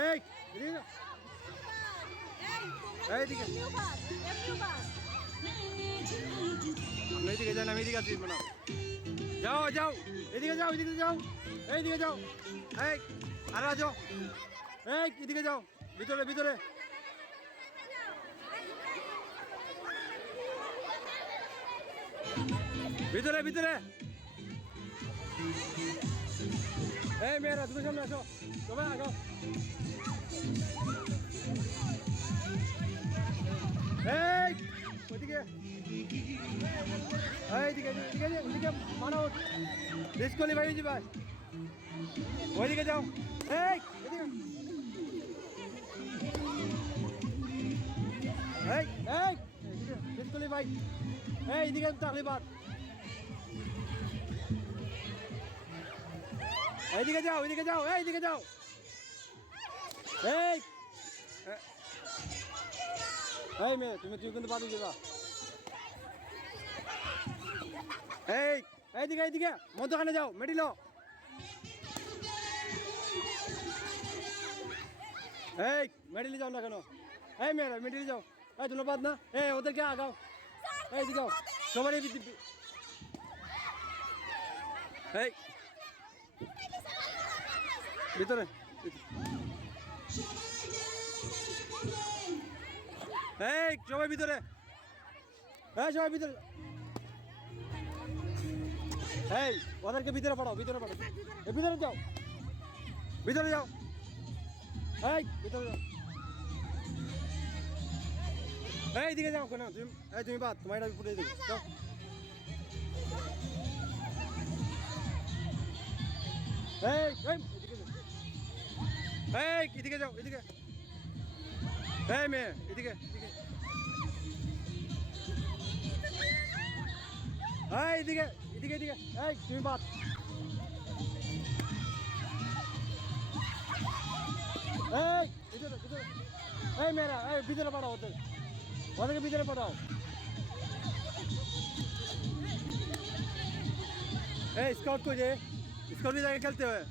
এই এইদিকে। আমি এদিকে যান, আমি এদিকে আছি মানে। যাও যাও, এদিকে যাও এদিকে যাও এইদিকে যাও। এই, আর যাও এই, এদিকে যাও, ভিতরে ভিতরে। ভিতরে ভিতরে। এই মেয়েরা তুমি সামনে আসো। তবে আগো এই, ওইদিকে। এইদিকে এদিকে এদিকে মানব ডিসকলি বাড়ি যাবা। ওইদিকে যাও। এই, এদিকে। এই এই, এদিকে ডিসকলি ভাই। এই, এদিকে তাকলিবাদ এইদিকে যাও এইদিকে যাও, এই এদিকে যাও। এই এই মেয়ে, তুমি তুমি কিন্তু বাড়ি যাবা। এই, এইদিকে এইদিকে, মধ্যখানে যাও মেডিল এই মেডিলে যাও না কেন? এই মেয়েরা মেডিলে যাও। এই, ধন্যবাদ না? এই ওদেরকে আগাও। এই দিকে সবারই এই ভিতরে এই, সবাই ভিতরে। এই, সবাই ভিতরে। এই, ওদেরকে ভিতরে পড়াও ভিতরে পড়াও ভিতরে যাও। ভিতরে যাও। এই, ভিতরে যাও। এই দিকে যাও, কেন? তুমি এই, তুমি বাদ তোমার এটা পুরে দিকে যাও। এই এদিকে যাও। এদিকে এই মেয়ে, এদিকে এদিকে। এদিকে এদিকে এদিকে। এই, তুমি বাদ। এই, ভিতরে ভিতরে। এই মেয়েরা, এই, ভিতরে পাঠাও ওদের। ওদেরকে ভিতরে পাঠাও। এই স্কাউট কই যে স্কাউট জায়গায় খেলতে হয়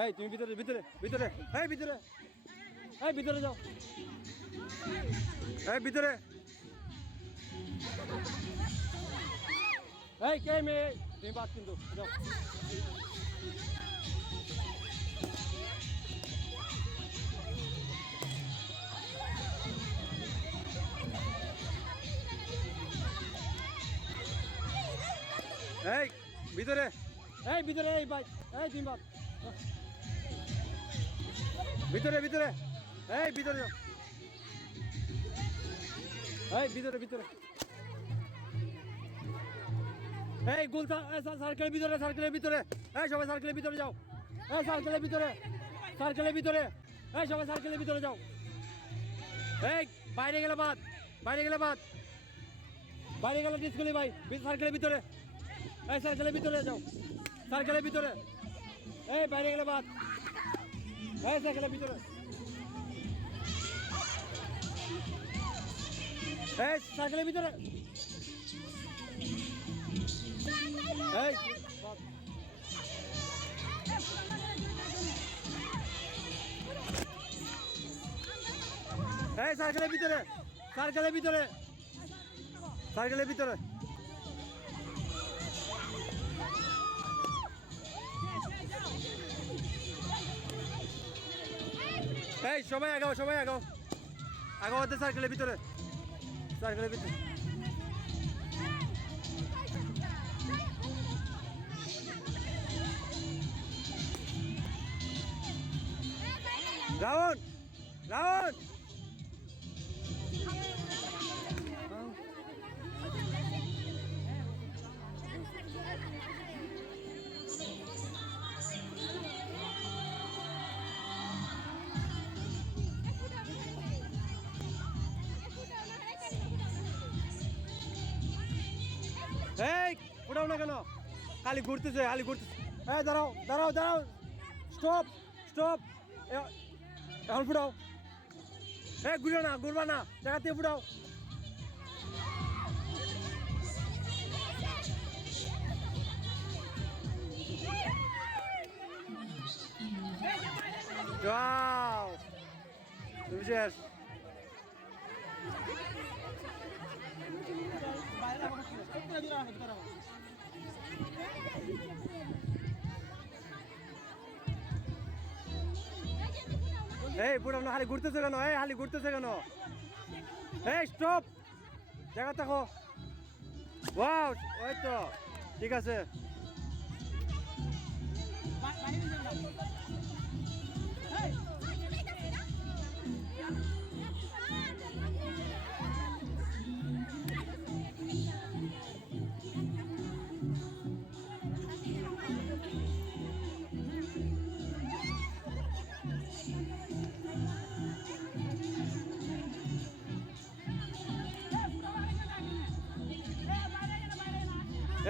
এই তুমি ভিতরে ভিতরে ভিতরে এই ভিতরে এই ভিতরে যাও এই ভিতরে এই কে মেয়ে তুমি বাদ কিন্তু যাও এই ভিতরে। এই ভিতরে এই ভাই। এই তুমি বাদ ভিতরে ভিতরে। এই ভিতরে। এই ভিতরে ভিতরে। এই গোল সার্কেলের ভিতরে সার্কেলের ভিতরে। এই সবাই সার্কেলের ভিতরে যাও। এই সার্কেলের ভিতরে। সার্কেলের ভিতরে। এই সবাই সার্কেলের ভিতরে যাও। এই বাইরে গেলে বাদ। বাইরে গেলে বাদ। বাইরে গেলে ডিসকুলি ভাই। সার্কেলের ভিতরে। এই সার্কেলের ভিতরে যাও। সার্কেলের ভিতরে। এই বাইরে গেলে বাদ। এই সাইকেলের ভিতরে। এই সাইকেলের ভিতরে। এই। এই সাইকেলের ভিতরে। সাইকেলের ভিতরে। সাইকেলের ভিতরে। এই সবাই আগাও সবাই আগাও। আগাও ওদের সার্কেলের ভিতরে। সার্কেলের ভিতরে। রাউন্ড রাউন খালি ঘুরতেছে খালি ঘুরতেছে এই দাঁড়াও দাঁড়াও দাঁড়াও স্টপ স্টপ এখন ফুটাও এই ঘুরো না ঘুরবা না জায়গা থেকে ফুটাও Wow! শেষ এই বুড়ো না খালি ঘুরতেছে কেন? এই খালি ঘুরতেছে কেন? এই স্টপ জায়গা দেখো। ওই তো, ঠিক আছে।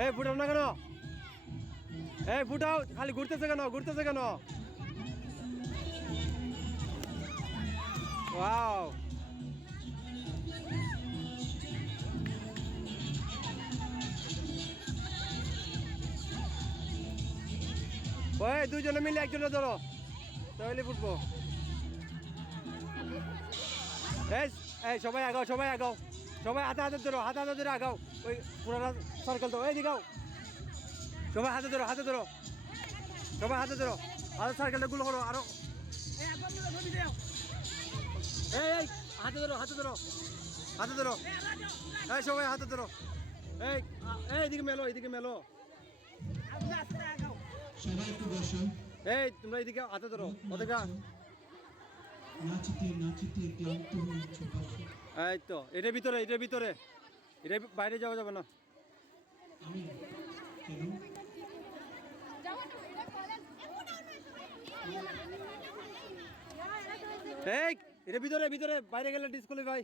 এই ফুটাও না কেন? এই ফুটাও খালি ঘুরতেছে কেন? ঘুরতেছে কেন? ওয়াও ওই দুজনে মিলে একজনে ধরো। তাহলে ফুটবো এই, সবাই আগাও সবাই আগাও। সবাই হাতে হাতে ধরো, হাতে হাতে ধরে আগাও। ওই পুরোটা সার্কেল তো এই দিকাও সবাই হাতে ধরো হাতে ধরো। সবাই হাতে ধরো। হাতে সার্কেলটা গুলো করো, আরও। এই হাতে ধরো হাতে ধরো। হাতে ধরো। এই, সবাই হাতে ধরো। এই এই এদিকে মেলো এদিকে মেলো। এই, তোমরা এদিকে হাতে ধরো নাচিতে ক্লান্ত বসো। এই তো, এটার ভিতরে এটার ভিতরে। এটা বাইরে যাওয়া যাবে না। এই, এটার ভিতরে ভিতরে, বাইরে গেলে ডিসকোয়ালিফাই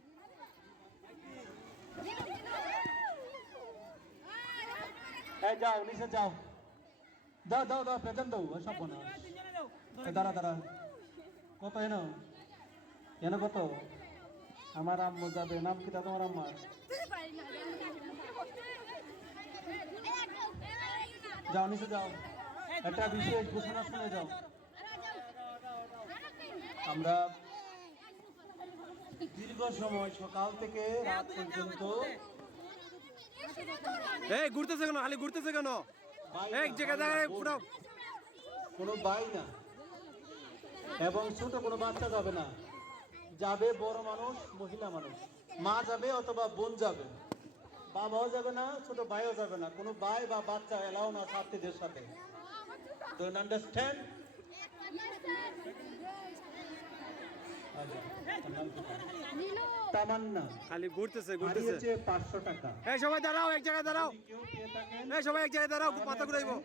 এই যাও, নিচে যাও। দাও দাও দাও প্রেজেন্ট দাও সব না দাঁড়া দাঁড়া। কত এনো? এনো কত? আমার আম্মু যাবে নাম কি তোমার আম্মার যাও নিচে যাও। একটা বিশেষ ঘোষণা শুনে যাও। আমরা দীর্ঘ সময় সকাল থেকে রাত পর্যন্ত এই ঘুরতেছে কেন? খালি ঘুরতেছে কেন? এক জায়গায় জায়গায় পুরো কোনো বাই না। এবং ছোট কোনো বাচ্চা যাবে না। যাবে বড় মানুষ মহিলা মানুষ। মা যাবে অথবা বোন যাবে। বাবাও যাবে না ছোট ভাইও যাবে না। কোনো ভাই বা বাচ্চা এলাও না ছাত্রীদের সাথে। Don't understand Tamanna. খালি ঘুরতেছে ঘুরতেছে। হারিয়েছে পাঁচশো টাকা। এই সবাই দাঁড়াও এক জায়গায় দাঁড়াও। যদি কেউ পেয়ে থাকেন এই সবাই এক জায়গায় দাঁড়াও মাথা ঘুরাইবো।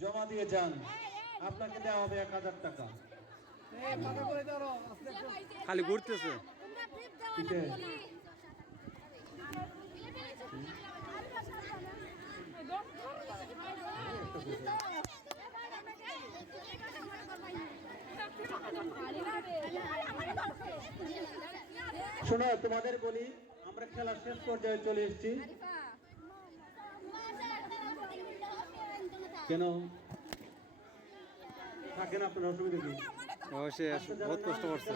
জমা দিয়ে যান। আপনাকে দেওয়া হবে এক হাজার টাকা। খালি ঘুরতেছে। শোনো, তোমাদের বলি, আমরা খেলা শেষ পর্যায়ে চলে এসেছি। কেন? থাকেন আপনার, অসুবিধা কি? আচ্ছা, বহুত কষ্ট করছে।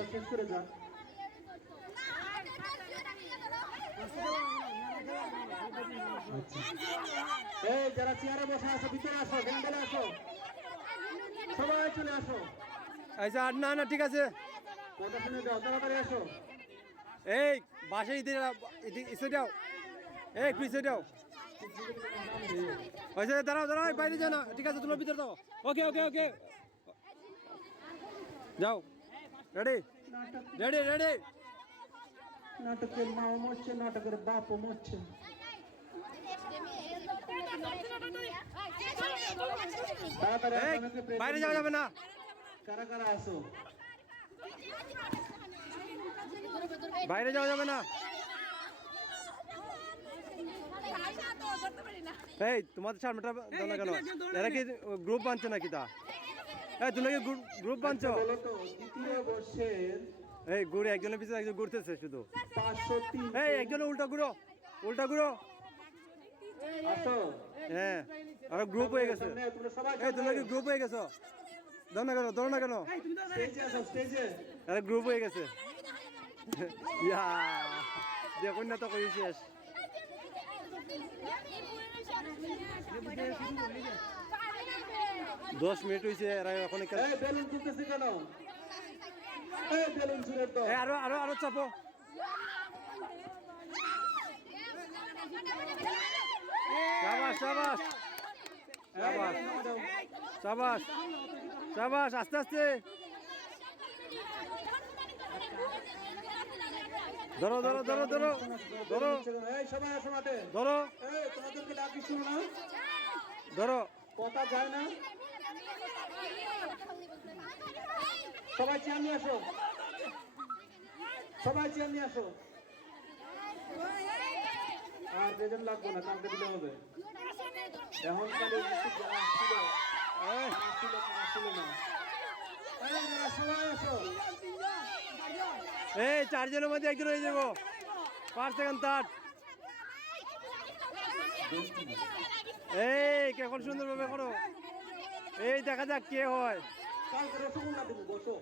এই যারা চেয়ারে বসে আছো ভিতরে আসো আসো। সবাই চলে আসো। আচ্ছা আর না না ঠিক আছে। কথা শুনে যাও তাড়াতাড়ি আসো। এই বাসে ইতে ইসে দাও। এই পিছে দাও। আচ্ছা দাঁড়াও দাঁড়াও বাইরে যাও না ঠিক আছে তোমরা ভিতরে যাও। ওকে ওকে ওকে। যাও। রেডি রেডি রেডি নাটকের মাও মরছে নাটকের বাপও মরছে। বাইরে যাওয়া যাবে না। কারা কারা আসো বাইরে যাওয়া যাবে না। এই তোমাদের সামনেটা কেন এরা কি গ্রুপ বানছে নাকি তা? এই তুমি কি গ্রুপ বানছো দ্বিতীয় বর্ষের এই ঘুরে একজনের পিছনে একজন ঘুরতেছে শুধু এই একজন উল্টা ঘুরো উল্টা ঘুরো হ্যাঁ আর গ্রুপ হয়ে গেছে তোমরা এই তুমি কি গ্রুপ হয়ে গেছো দাও না কেন দাও না কেন স্টেজে আরে গ্রুপ হয়ে গেছে ইয়া দেখুন না তো কই শেষ দশ মিনিট হয়েছে এরা এখন আরও আরও আরও চাপো। সাবাস সাবাস। সাবাস। সাবাস। সাবাস আস্তে আস্তে। ধরো ধরো ধরো ধরো। ধরো। ধরো। ধরো। কথা যায় না। সবাই চেয়ার নিয়ে আসো। সবাই চেয়ার নিয়ে আসো। আর বেজন লাগবে না কালকে দিলে হবে। এখন কালে এই, চারজনের মধ্যে একজন হয়ে যাব। পাঁচ সেকেন্ড থার্ড এই কেমন সুন্দরভাবে করো। এই দেখা যাক কে হয়। কালকে রসগোল্লা দেবো বসো।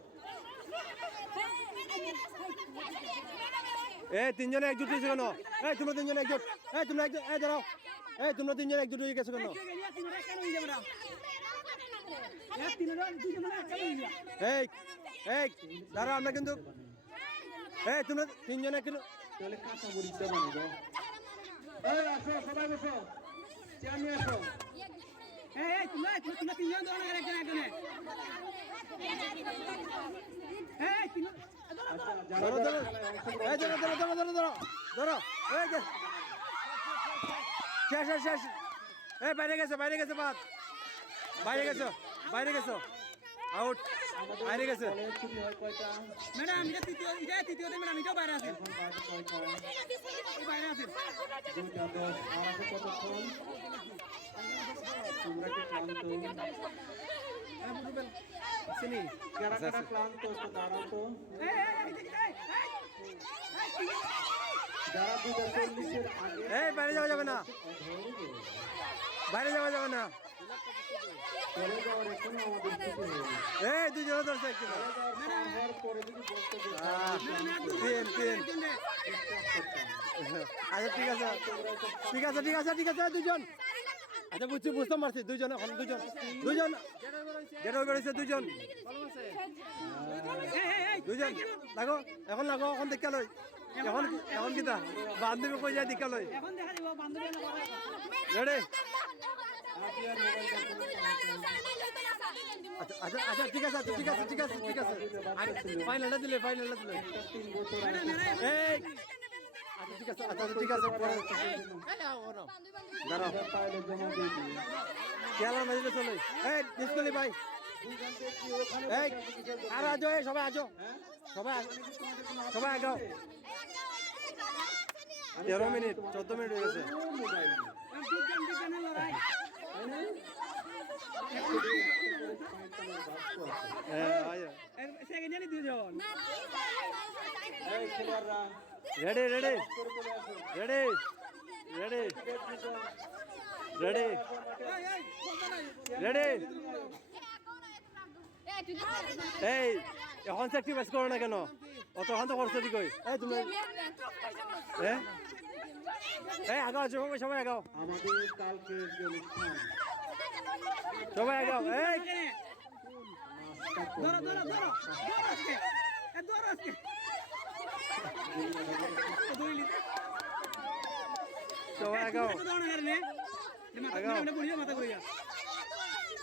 এই তিনজনে একজুট হয়েছে কেন? এই তোমরা তিনজনে একজুট। এই তোমরা একজুট এই দাঁড়াও। এই তোমরা তিনজনে একজুট হয়ে গেছো কেন? এই এই দাঁড়াও আমরা কিন্তু এই তোমরা তিনজনে কিন্তু তাহলে কাঁচা মরিচ দেবো এই আসো সবাই বসো। চেয়ার নিয়ে আসো। আচ্ছা যারা ধরো ধরো অংশগ্রহণ এই ধরো ধরো ধরো ধরো ধরো ধরো। এই যে শেষ শেষ শেষ। এই বাইরে গেছো বাইরে গেছো বাদ। বাইরে গেছো বাইরে গেছো। আউট। বাইরে গেছে। ম্যাডাম এটা তৃতীয় এটা তৃতীয় দিন ম্যাডাম এটাও বাইরে আছে। এই বাইরে আছে। তোমরা কি ক্লান্ত? চিনি কারা কারা ক্লান্ত একটু দাঁড়াও তো। এই, চল্লিশের আগে বাইরে যাওয়া যাবে না। বাইরে যাওয়া যাবে না। চলে যাওয়ার এখন আমাদের হয়ে এই দুজনে ধরছে একটু। পরে যদি বলতে তিন তিন। আচ্ছা ঠিক আছে। ঠিক আছে। ঠিক আছে ঠিক আছে দুজন। আচ্ছা বুঝছি বুঝতে পারছি। দুজন এখন দুজন দুজন যেটা বেরোচ্ছে দুজন দুজন লাগো এখন লাগো এখন দেখা লই। এখন এখন কিতা বান্ধবী কই যায় দেখা লই। রেডি? আচ্ছা আচ্ছা আচ্ছা ঠিক আছে ঠিক আছে ঠিক আছে ঠিক আছে। ফাইনালটা দিলে। ফাইনালটা দিলে তিন বছর এই আচ্ছা ঠিক আছে আচ্ছা ডিসকালি ভাই। এই, আর আজো সবাই আজো। সবাই সবাই আগাও। তেরো মিনিট, চোদ্দ মিনিট হয়ে গেছে। Ready ready ready ready ready. Ready এই এখন স্যাক্রিফাইস করো না কেন? অতক্ষণ তো খরচ কই? এই তুমি হ্যাঁ? এই আগাও সবাই আগাও। আমাদের কালকে সবাই আগাও। এই ধরো ধরো ধরো ধরো আজকে। এ ধরো আজকে। সবাই আগাও। আগাও।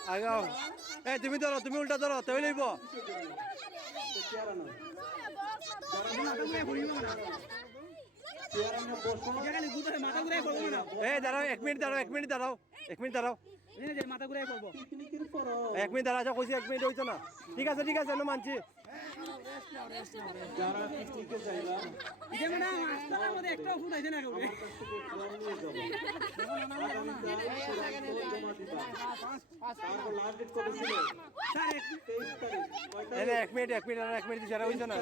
আগাও। এ তুমি ধরো তুমি উল্টা ধরো তৈ লইব এ দাঁড়াও এক মিনিট দাঁড়াও এক মিনিট দাঁড়াও। এক মিনিট দাঁড়াও। মাথা ঘুরে করব এক মিনিট দাঁড়া যা আচ্ছা, কইছি এক মিনিট হইতো না। ঠিক আছে ঠিক আছে মানছি। এক মিনিট এক মিনিট এক মিনিট দিছে হইতো না।